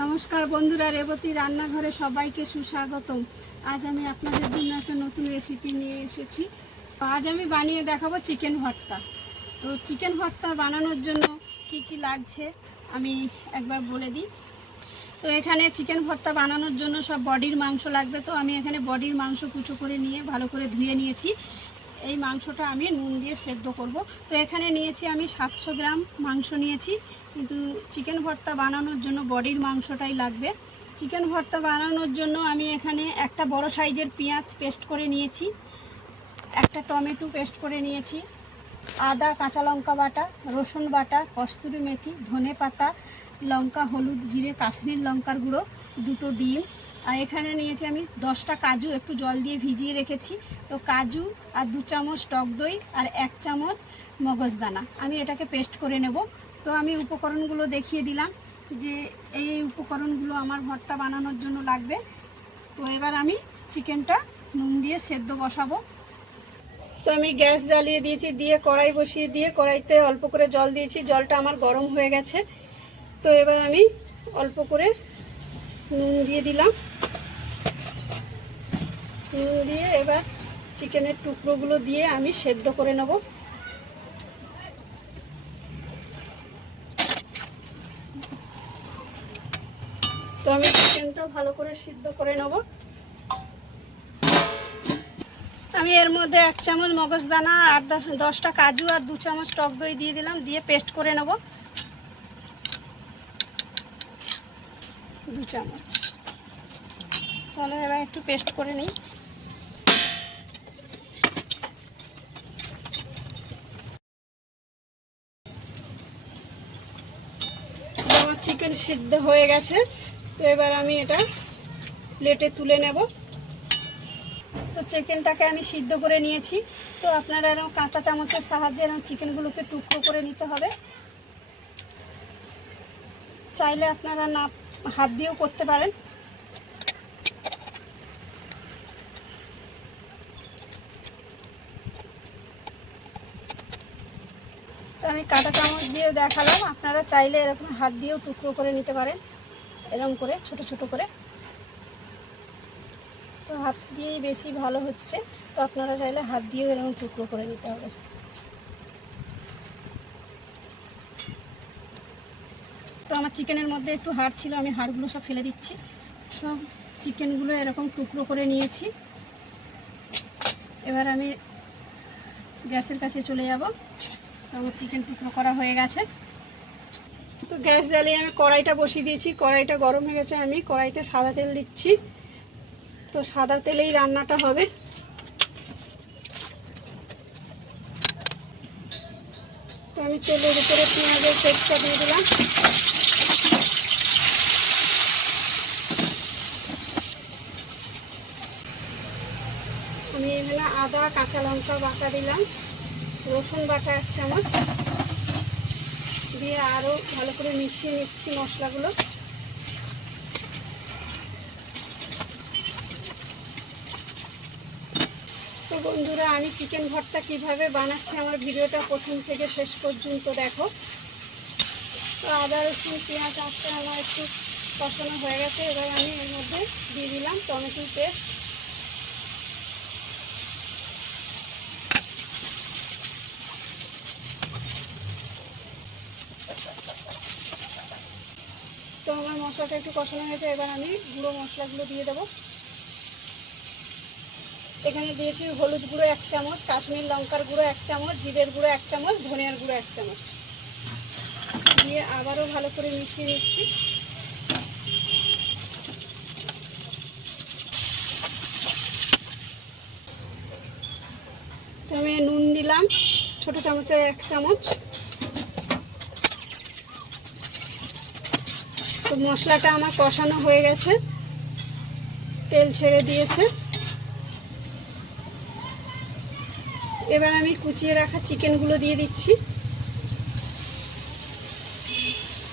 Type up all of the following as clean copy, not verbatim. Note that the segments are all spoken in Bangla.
নমস্কার বন্ধুরা, রেবতী রান্নাঘরে সবাইকে সুস্বাগতম। আজ আমি আপনাদের জন্য একটা নতুন রেসিপি নিয়ে এসেছি। আজ আমি বানিয়ে দেখাবো চিকেন ভর্তা। তো চিকেন ভর্তা বানানোর জন্য কি কি লাগছে আমি একবার বলে দিই। তো এখানে চিকেন ভর্তা বানানোর জন্য সব বডির মাংস লাগবে। তো আমি এখানে বডির মাংস কুচো করে নিয়ে ভালো করে ধুয়ে নিয়েছি। এই মাংসটা আমি নুন দিয়ে সেদ্ধ করব। তো এখানে নিয়েছি আমি 700 গ্রাম মাংস নিয়েছি, কিন্তু চিকেন ভর্তা বানানোর জন্য বডির মাংসটাই লাগবে। চিকেন ভর্তা বানানোর জন্য আমি এখানে একটা বড় সাইজের পেঁয়াজ পেস্ট করে নিয়েছি, একটা টমেটো পেস্ট করে নিয়েছি, আদা কাঁচা লঙ্কা বাটা, রসুন বাটা, কস্তুরি মেথি, ধনে পাতা, লঙ্কা, হলুদ, জিরে, কাশ্মীর লঙ্কার গুঁড়ো, দুটো ডিম। আর এখানে নিয়েছি আমি 10টা কাজু, একটু জল দিয়ে ভিজিয়ে রেখেছি। তো কাজু আর 2 চামচ টক দই আর 1 চামচ মগজদানা, আমি এটাকে পেস্ট করে নেব। তো আমি উপকরণগুলো দেখিয়ে দিলাম যে এই উপকরণগুলো আমার ভর্তা বানানোর জন্য লাগবে। তো এবার আমি চিকেনটা নুন দিয়ে সেদ্ধ বসাবো। তো আমি গ্যাস জ্বালিয়ে দিয়েছি, দিয়ে কড়াই বসিয়ে দিয়ে কড়াইতে অল্প করে জল দিয়েছি। জলটা আমার গরম হয়ে গেছে। তো এবার আমি অল্প করে নুন দিয়ে দিলাম। নুন দিয়ে এবার চিকেনের টুকরোগুলো দিয়ে আমি সেদ্ধ করে নেব। তো আমি চিকেনটা ভালো করে সিদ্ধ করে নেব। আমি এর মধ্যে 1 চামচ মগজদানা আর 10টা কাজু আর 2 চামচ টক দই দিয়ে দিলাম, দিয়ে পেস্ট করে নেব। 2 চামচ। চলো এবার একটু পেস্ট করে নিই। আমার চিকেন সিদ্ধ হয়ে গেছে। তো এবার আমি এটা প্লেটে তুলে নেব। তো চিকেনটাকে আমি সিদ্ধ করে নিয়েছি। তো আপনারা এরকম কাঁটা চামচের সাহায্যে এরকম চিকেনগুলোকে টুকরো করে নিতে হবে। চাইলে আপনারা না হাত দিয়েও করতে পারেন। তো আমি কাঁটা চামচ দিয়ে দেখালাম, আপনারা চাইলে এরকম হাত দিয়েও টুকরো করে নিতে পারেন, এরকম করে ছোট ছোট করে। তো হাত দিয়েই বেশি ভালো হচ্ছে। তো আপনারা চাইলে হাত দিয়েও এরকম টুকরো করে নিতে হবে। তো আমার চিকেনের মধ্যে একটু হাড় ছিল, আমি হাড়গুলো সব ফেলে দিচ্ছি। সব চিকেনগুলো এরকম টুকরো করে নিয়েছি। এবার আমি গ্যাসের কাছে চলে যাব। তো আমার চিকেন টুকরো করা হয়ে গেছে। তো গ্যাস জ্বালিয়ে আমি কড়াইটা বসিয়ে দিয়েছি। কড়াইটা গরম হয়ে গেছে। আমি কড়াইতে সাদা তেল দিচ্ছি। তো সাদা তেলেই রান্নাটা হবে। তো আমি তেলের উপরে পেঁয়াজের পেস্টটা দিয়ে দিলাম। আমি এখানে আদা কাঁচা লঙ্কা বাটা দিলাম, রসুন বাটা 1 চামচ দিয়ে আরও ভালো করে মিশিয়ে নিচ্ছি মশলাগুলো। তো বন্ধুরা, আমি চিকেন ভর্তা কিভাবে বানাচ্ছি আমার ভিডিওটা প্রথম থেকে শেষ পর্যন্ত দেখো। তো আদা রসুন পেঁয়াজ আস্তে আমার একটু কষানো হয়ে গেছে। এবার আমি এর মধ্যে দিয়ে দিলাম টমেটো পেস্ট। তো আমার মশলাটা একটু কষানো হয়েছে। এবার আমি গুঁড়ো মশলাগুলো দিয়ে দেবো। এখানে দিয়েছি হলুদ গুঁড়ো 1 চামচ, কাশ্মীর লঙ্কার গুঁড়ো 1 চামচ, জিরের গুঁড়ো 1 চামচ, ধনিয়ার গুঁড়ো 1 চামচ দিয়ে আবারও ভালো করে মিশিয়ে নিচ্ছি। তো আমি নুন দিলাম ছোটো চামচের 1 চামচ। তো মশলাটা আমার কষানো হয়ে গেছে, তেল ছেড়ে দিয়েছে। এবার আমি কুচিয়ে রাখা চিকেনগুলো দিয়ে দিচ্ছি।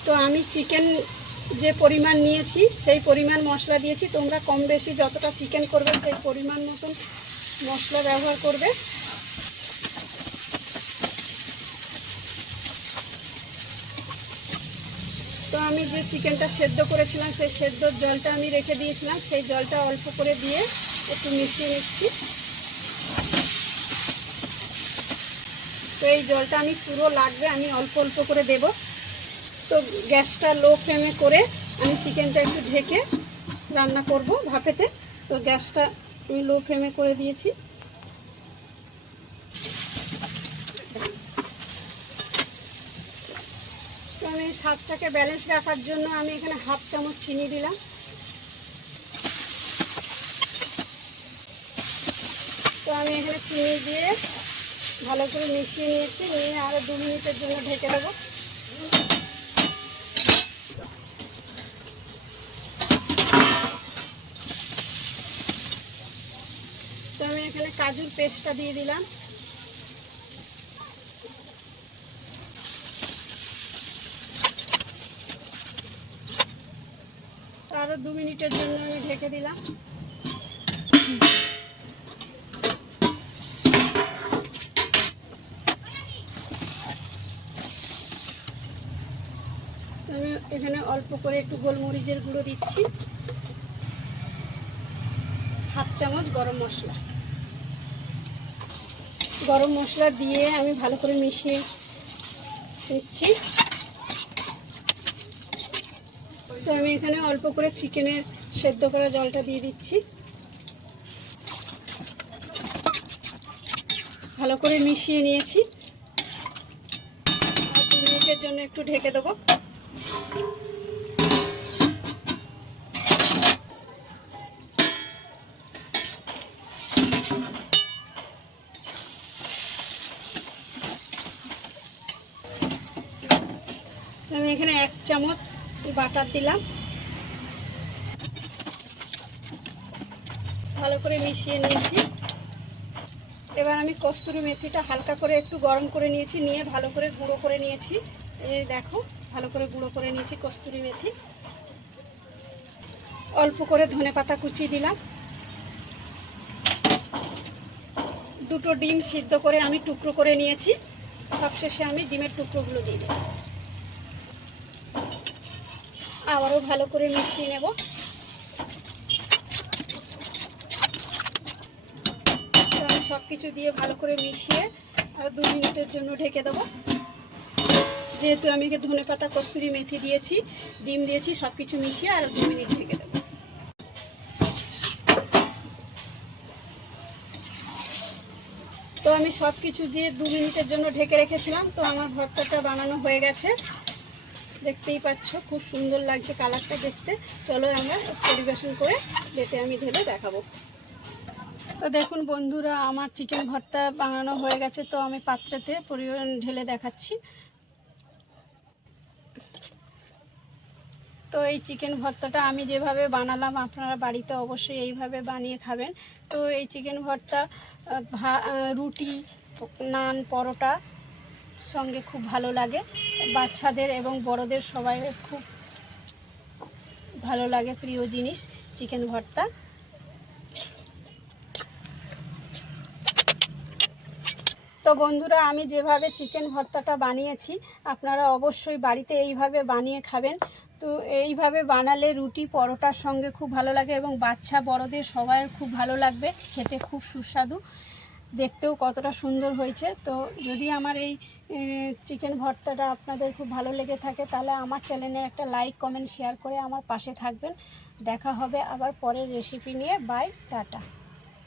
তো আমি চিকেন যে পরিমাণ নিয়েছি সেই পরিমাণ মশলা দিয়েছি। তোমরা কম বেশি যতটা চিকেন করবে সেই পরিমাণ মতন মশলা ব্যবহার করবে। তো আমি যে চিকেনটা সেদ্ধ করেছিলাম সেই সেদ্ধর জলটা আমি রেখে দিয়েছিলাম, সেই জলটা অল্প করে দিয়ে একটু মিশিয়ে নিচ্ছি। তো এই জলটা আমি পুরো লাগবে, আমি অল্প অল্প করে দেব। তো গ্যাসটা লো ফ্লেমে করে আমি চিকেনটা একটু ঢেকে রান্না করব ভাপেতে। তো গ্যাসটা আমি লো ফ্লেমে করে দিয়েছি। তো আমি স্বাদটাকে ব্যালেন্স রাখার জন্য আমি এখানে 1/2 চামচ চিনি দিলাম। তো আমি এখানে চিনি দিয়ে ভালো করে মিশিয়ে নিয়েছি, নিয়ে আরও 2 মিনিটের জন্য ঢেকে দেবো। তো আমি এখানে কাজুর পেস্টটা দিয়ে দিলাম। আরও 2 মিনিটের জন্য আমি ঢেকে দিলাম। আমি এখানে অল্প করে একটু গোলমরিচের গুঁড়ো দিচ্ছি, 1/2 চামচ গরম মশলা দিয়ে আমি ভালো করে মিশিয়ে নিচ্ছি। তো আমি এখানে অল্প করে চিকেনের সেদ্ধ করা জলটা দিয়ে দিচ্ছি, ভালো করে মিশিয়ে নিয়েছি। আর 2 মিনিটের জন্য একটু ঢেকে দেবো। আমি এখানে 1 চামচ বাটার দিলাম, ভালো করে মিশিয়ে নিয়েছি। এবার আমি কস্তুরি মেথিটা হালকা করে একটু গরম করে নিয়েছি, নিয়ে ভালো করে গুঁড়ো করে নিয়েছি। এই দেখো, ভালো করে গুঁড়ো করে নিয়েছি কস্তুরি মেথি। অল্প করে ধনেপাতা কুচি দিলাম। 2টো ডিম সিদ্ধ করে আমি টুকরো করে নিয়েছি, সবশেষে আমি ডিমের টুকরোগুলো দিয়ে দিলাম। আবারও ভালো করে মিশিয়ে নেব। আমি সব কিছু দিয়ে ভালো করে মিশিয়ে আর 2 মিনিটের জন্য ঢেকে দেবো। যেহেতু আমি ধনেপাতা কস্তুরি মেথি দিয়েছি, ডিম দিয়েছি, সব কিছু মিশিয়ে আর 2 মিনিট ঢেকে দেবো। তো আমি সব কিছু দিয়ে 2 মিনিটের জন্য ঢেকে রেখেছিলাম। তো আমার ভর্তাটা বানানো হয়ে গেছে, দেখতেই পাচ্ছ খুব সুন্দর লাগছে কালারটা দেখতে। চলো আমরা পরিবেশন করে প্লেটে আমি ঢেলে দেখাবো। তো দেখুন বন্ধুরা, আমার চিকেন ভর্তা বানানো হয়ে গেছে। তো আমি পাত্রেতে ঢেলে দেখাচ্ছি। তো এই চিকেন ভর্তাটা আমি যেভাবে বানালাম আপনারা বাড়িতে অবশ্যই এইভাবে বানিয়ে খাবেন। তো এই চিকেন ভর্তা রুটি, নান, পরোটা সঙ্গে খুব ভালো লাগে। বাচ্চাদের এবং বড়দের সবাই খুব ভালো লাগে, প্রিয় জিনিস চিকেন ভর্তা। তো বন্ধুরা, আমি যেভাবে চিকেন ভর্তাটা বানিয়েছি আপনারা অবশ্যই বাড়িতে এইভাবে বানিয়ে খাবেন। তো এইভাবে বানালে রুটি, পরোটার সঙ্গে খুব ভালো লাগে এবং বাচ্চা বড়দের সবার খুব ভালো লাগবে, খেতে খুব সুস্বাদু, দেখতেও কতটা সুন্দর হয়েছে। তো যদি আমার এই চিকেন ভর্তাটা আপনাদের খুব ভালো লেগে থাকে তাহলে আমার চ্যানেলে একটা লাইক, কমেন্ট, শেয়ার করে আমার পাশে থাকবেন। দেখা হবে আবার পরের রেসিপি নিয়ে। Bye, tata.